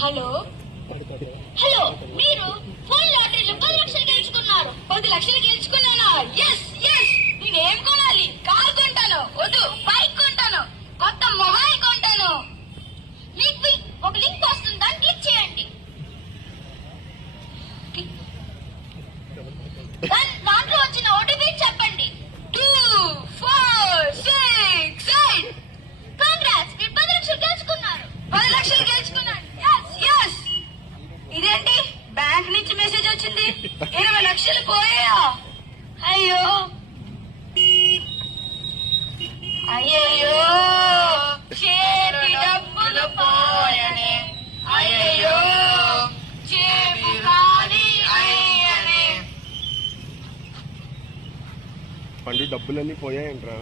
Hello hello, మీరు phone లాటరీలో 10 లక్షలు గెలుచుకున్నారు. 10 లక్షలు గెలుచుకున్నానా? Yes yes. నేనేం కొనాలి? కార్ కొంటాను, వద్దు బైక్ కొంటాను, కొత్త మొబైల్ కొంటాను. మీకు ఒక లింక్ వస్తుంది, దాన్ని క్లిక్ చేయండి. దాంట్లో వచ్చిన ఓటీపీ చెప్పండి. 2468. కాంగ్రాట్స్, మీరు 10 లక్షలు గెలుచుకున్నారు. 10 లక్షలు గెలుచుకున్నారు. Yes yes. ఇదేంటి, బ్యాంక్ నుంచి మెసేజ్ వచ్చింది, 20 లక్షలు పోయా. అయ్యో అయ్యయ్యో, చేతి డబ్బులు పోయనే. అయ్యయ్యో, చేపు ఖాళీ అయ్యనే. పండు డబ్బులన్నీ పోయాయంట్రా.